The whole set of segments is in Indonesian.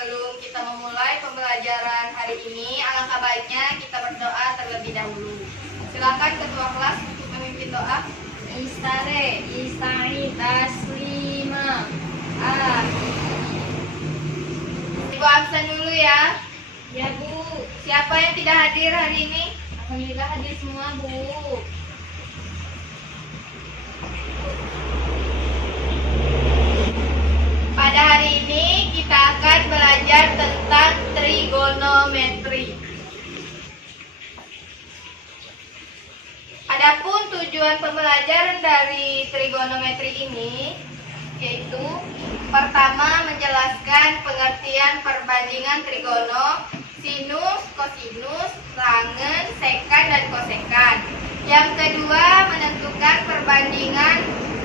sebelum kita memulai pembelajaran hari ini, alangkah baiknya kita berdoa terlebih dahulu. Silakan ketua kelas untuk memimpin doa. Istare, istari, taslima, Ibu absen dulu ya. Ya Bu, Siapa yang tidak hadir hari ini? alhamdulillah hadir semua Bu. Pada hari ini kita akan belajar tentang trigonometri. Adapun tujuan pembelajaran dari trigonometri ini yaitu pertama menjelaskan pengertian perbandingan trigono, sinus, kosinus, tangen, sekan, dan kosekan. Yang kedua menentukan perbandingan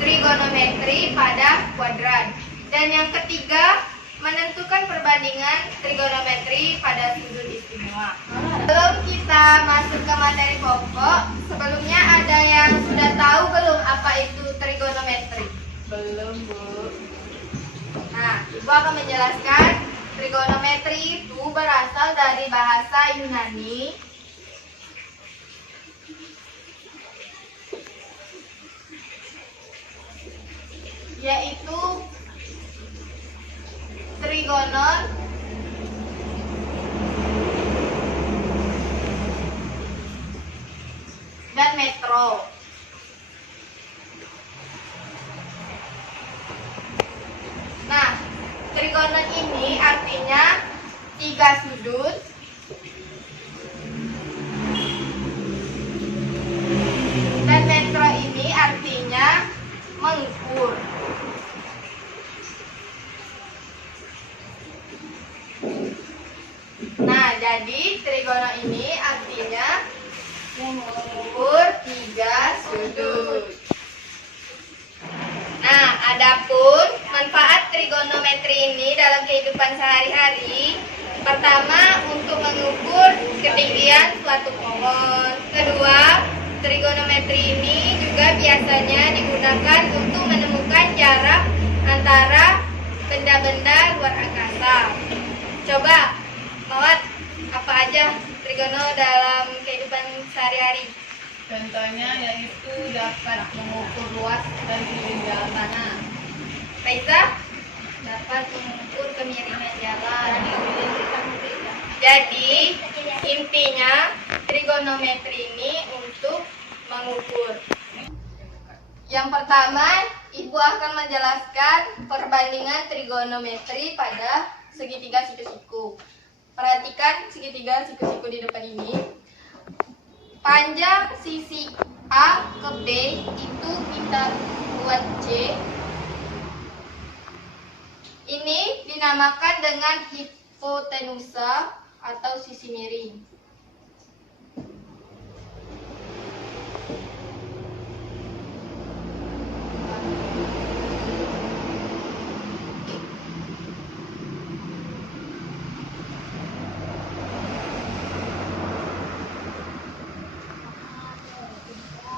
trigonometri pada kuadran. Dan yang ketiga menentukan perbandingan trigonometri pada sudut istimewa. Sebelum kita masuk ke materi pokok, sebelumnya ada yang sudah tahu belum apa itu trigonometri? Belum Bu. Nah, Ibu akan menjelaskan trigonometri itu berasal dari bahasa Yunani yaitu trigonon dan metro. Nah, trigonon ini artinya tiga sudut dan metro ini artinya mengukur. Nah, jadi trigono ini artinya mengukur tiga sudut. Nah, adapun manfaat trigonometri ini dalam kehidupan sehari-hari, pertama untuk mengukur ketinggian suatu pohon. Kedua, trigonometri ini juga biasanya digunakan untuk menemukan jarak antara benda-benda luar angkasa. Coba, Mawat, apa aja trigono dalam kehidupan sehari-hari? Contohnya yaitu dapat mengukur luas dan ketinggian tanah. Faiza, dapat mengukur kemiringan jalan. Jadi, intinya trigonometri ini untuk mengukur. Yang pertama, Ibu akan menjelaskan perbandingan trigonometri pada segitiga siku-siku. Perhatikan segitiga siku-siku di depan ini. Panjang sisi A ke B itu kita buat C. Ini dinamakan dengan hipotenusa atau sisi miring.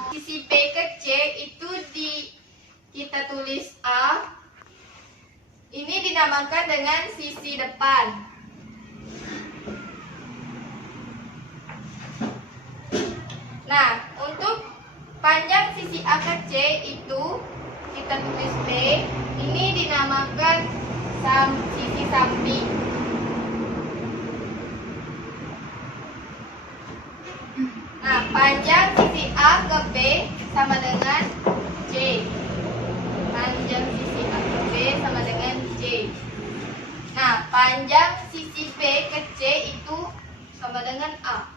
Sisi B ke C itu kita tulis A. Ini dinamakan dengan sisi depan. Nah, untuk panjang sisi A ke C itu kita tulis B. Ini dinamakan sisi samping. Nah, panjang sisi A ke B sama dengan C. Panjang sisi A ke B sama dengan C. Nah, panjang sisi B ke C itu sama dengan A.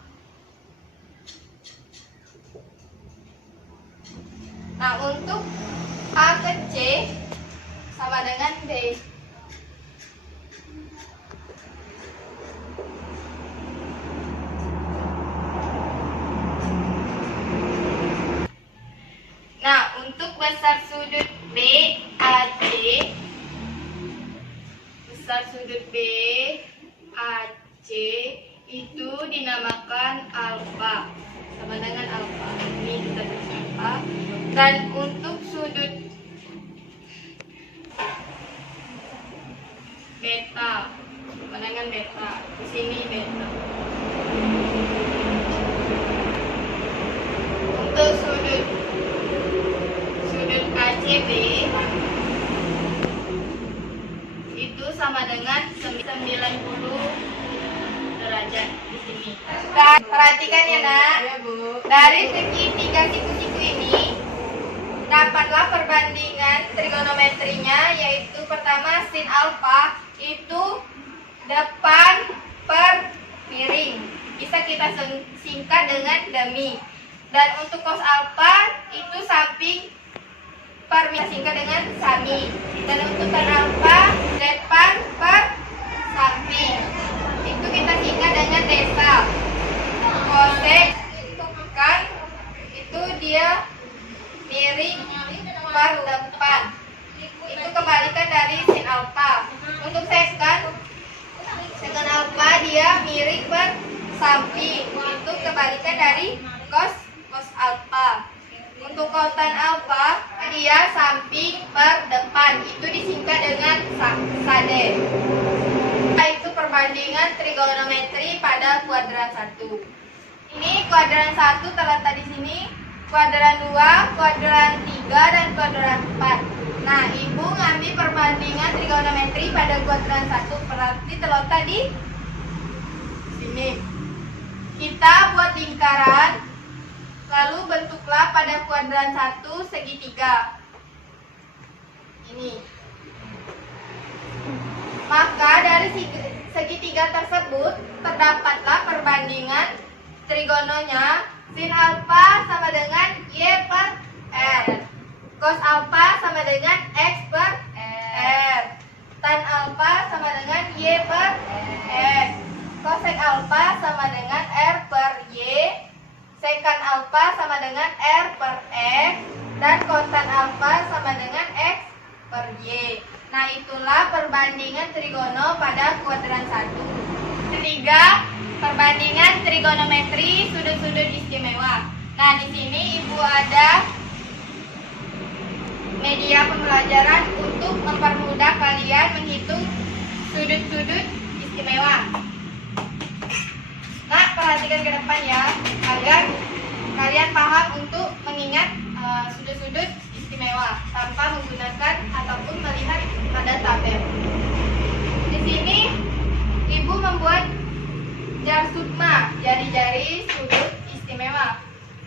Nah, untuk A ke C sama dengan B. Nah, untuk besar sudut B, AC, besar sudut B, AC itu dinamakan alfa, sama dengan alfa. Ini kita tulis alfa. Dan untuk sudut beta, sama dengan beta. Di sini beta. Untuk sudut ACB itu sama dengan 90 derajat di sini. Dan perhatikan ya nak, Ya, Bu. dari segi tiga siku-siku ini dapatlah perbandingan trigonometrinya, yaitu pertama sin alfa itu depan per miring, bisa kita singkat dengan demi. Dan untuk cos alfa itu samping per miring, singkat dengan sami. Dan untuk tan alfa depan per samping, itu kita singkat dengan desa. Kosek kan itu dia miring per depan, itu kebalikan dari sin alfa. Untuk sekan alfa dia miring per samping, itu kebalikan dari cos alfa. Untuk kotan alfa dia samping per depan, itu disingkat dengan sade. Itu perbandingan trigonometri pada kuadran 1. Ini kuadran 1 terletak di sini, kuadran 2, kuadran 3, dan kuadran 4. Nah, Ibu ngambil perbandingan trigonometri pada kuadran 1, berarti terletak di sini. Kita buat lingkaran, lalu bentuklah pada kuadran 1 segitiga. Ini. Maka dari segitiga tersebut terdapatlah perbandingan trigononya. Sin alfa sama dengan y per r, cos alfa sama dengan x per r, tan alfa sama dengan y per x, cosec alfa sama dengan r per y, sekan alfa sama dengan r per x, dan kotan alfa sama dengan x per y. Nah, itulah perbandingan trigono pada kuadran 1. Ketiga, perbandingan trigonometri sudut-sudut istimewa. Nah, di sini Ibu ada media pembelajaran untuk mempermudah kalian menghitung sudut-sudut istimewa. Nah, perhatikan ke depan ya, agar kalian paham untuk mengingat sudut-sudut istimewa tanpa menggunakan ataupun melihat pada tabel. Di sini Ibu membuat jar sukma, jari-jari sudut istimewa.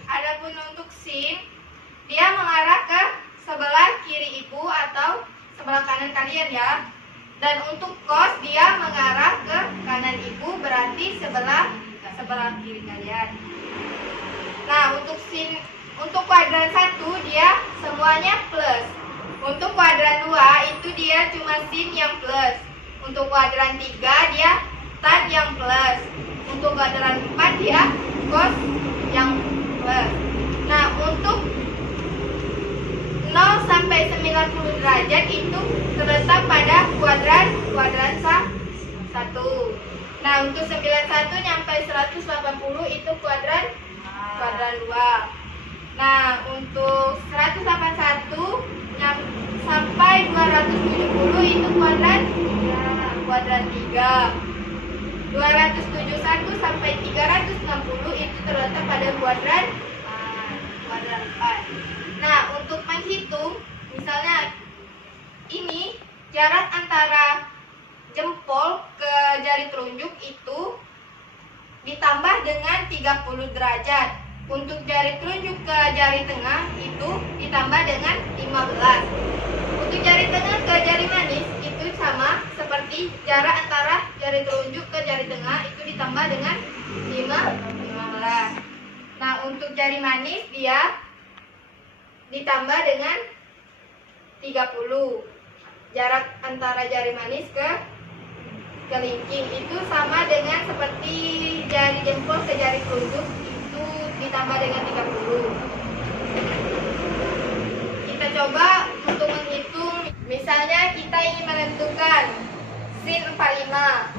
Adapun untuk sin, dia mengarah ke sebelah kiri Ibu atau sebelah kanan kalian ya. Dan untuk cos, dia mengarah ke kanan Ibu, berarti sebelah kiri kalian. Nah, untuk sin, untuk kuadran 1 dia semuanya plus. Untuk kuadran 2 itu dia cuma sin yang plus. Untuk kuadran 3 dia tan yang plus. Untuk kuadran 4 dia cos yang plus. Nah, untuk 0 sampai 90 derajat itu terletak pada kuadran 1. Nah, untuk 91 sampai 180 itu kuadran 2. Nah, untuk 181 sampai 270 itu kuadran 3. 271 sampai 360 itu terletak pada kuadran 4. Nah, untuk menghitung, misalnya ini jarak antara jempol ke jari telunjuk itu ditambah dengan 30 derajat. Untuk jari telunjuk ke jari tengah itu ditambah dengan 15. Untuk jari tengah ke jari manis itu sama seperti jarak antara jari telunjuk ke jari tengah itu ditambah dengan 15. Nah, untuk jari manis dia ditambah dengan 30. Jarak antara jari manis ke kelingking itu sama dengan seperti jari jempol ke jari telunjuk, itu ditambah dengan 30. Kita coba untuk menghitung. Misalnya kita ingin menentukan sin 45,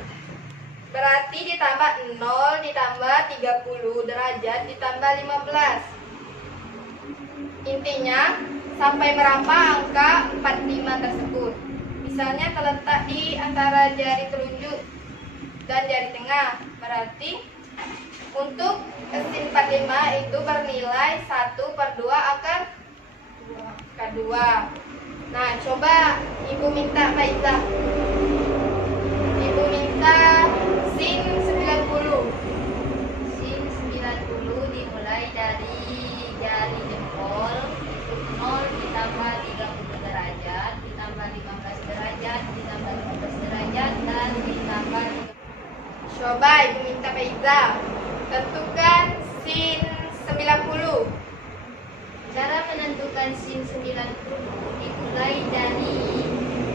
berarti ditambah 0 ditambah 30 derajat ditambah 15. Intinya sampai berapa angka 45 tersebut. Di misalnya terletak di antara jari telunjuk dan jari tengah. Berarti untuk sin 45 itu bernilai 1/2 akar 2. Nah, coba Ibu minta Faiza. Ibu minta sin 90. Sin 90 dimulai dari jari jempol, 0 ditambah 30 derajat, ditambah 15 derajat, ditambah 15 derajat, dan ditambah Coba Ibu minta Faiza. Tentukan sin 90. Cara menentukan sin 90 dimulai dari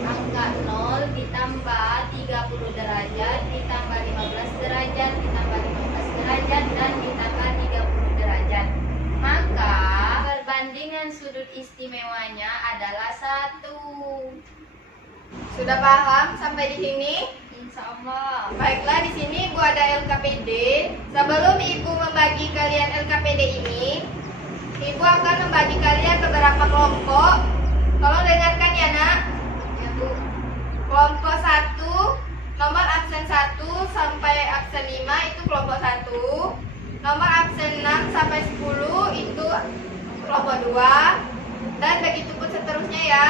angka 0 ditambah 30 derajat, ditambah 15 derajat, ditambah 15 derajat, dan ditambah 30 derajat. Maka perbandingan sudut istimewanya adalah 1. Sudah paham sampai di sini? Insya Allah. Baiklah, di sini Ibu ada LKPD. Sebelum Ibu membagi kalian LKPD ini, Ibu akan membagi kalian beberapa kelompok. Tolong dengarkan ya, Nak. Ya, Bu. Kelompok 1, nomor absen 1 sampai absen 5 itu kelompok 1. Nomor absen 6 sampai 10 itu kelompok 2. Dan begitu pun seterusnya ya.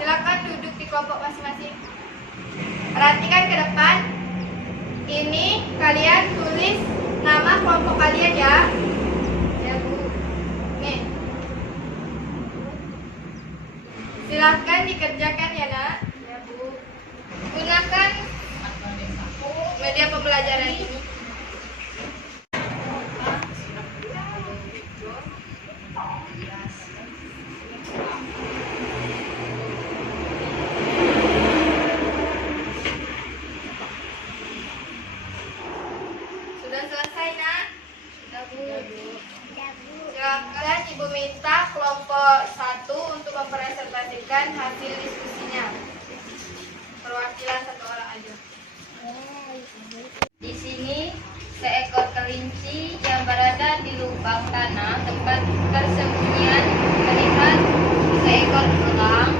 Silakan duduk di kelompok masing-masing. Perhatikan ke depan. Ini kalian tulis nama kelompok kalian ya. Ya, Bu. Nih. Silahkan dikerjakan ya, Nak. Ya, Bu. Gunakan media pembelajaran ini. Sudah selesai, Nak? Ya, Bu. Silakan Ibu minta kelompok 1 untuk mempresentasikan hasil diskusinya. Perwakilan 1 orang aja. Di sini seekor kelinci yang berada di lubang tanah tempat persembunyian melihat seekor elang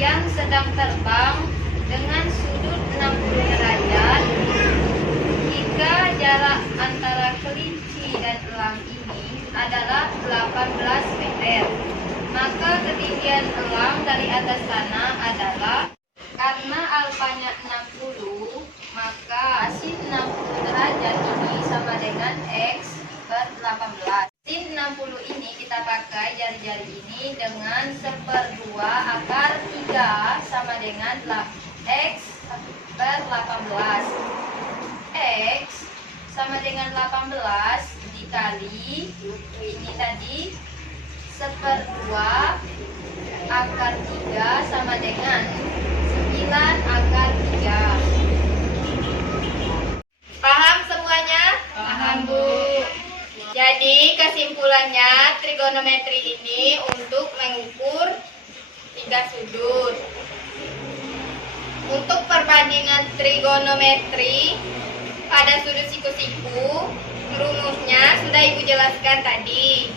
yang sedang terbang dengan sudut 60 derajat. Jika jarak antara kelinci dan elang ini adalah 18 meter, maka ketinggian elang dari atas tanah adalah, karena alfanya 60, maka sin 60 derajat ini sama dengan X per 18. Sin 60 ini kita pakai jari-jari ini dengan 1/2 akar 3 sama dengan X per 18. X sama dengan 18 dikali ini tadi 1/2 akar 3 sama dengan 9 akar 3. Paham semuanya? Paham, Bu. Jadi kesimpulannya trigonometri ini untuk mengukur 3 sudut. Untuk perbandingan trigonometri pada sudut siku-siku, rumusnya sudah Ibu jelaskan tadi.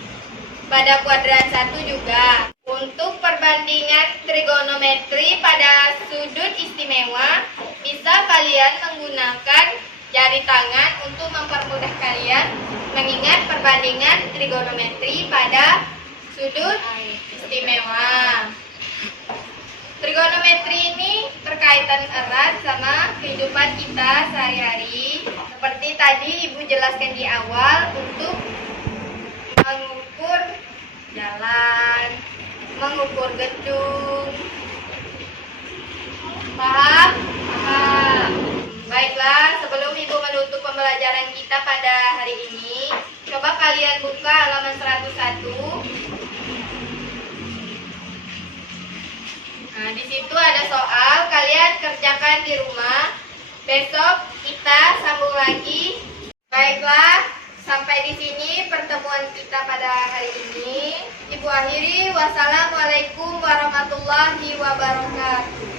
Pada kuadran 1 juga. Untuk perbandingan trigonometri pada sudut istimewa, bisa kalian menggunakan jari tangan untuk mempermudah kalian mengingat perbandingan trigonometri pada sudut istimewa. Trigonometri ini berkaitan erat sama kehidupan kita sehari-hari. Seperti tadi Ibu jelaskan di awal, untuk mengukur jalan, mengukur gedung. Paham? Paham. Baiklah, sebelum Ibu menutup pembelajaran kita pada hari ini, coba kalian buka halaman 101. Nah, di situ ada soal, kalian kerjakan di rumah. Besok kita sambung lagi. Baiklah, sampai di sini pertemuan kita pada hari ini. Ibu akhiri, wassalamualaikum warahmatullahi wabarakatuh.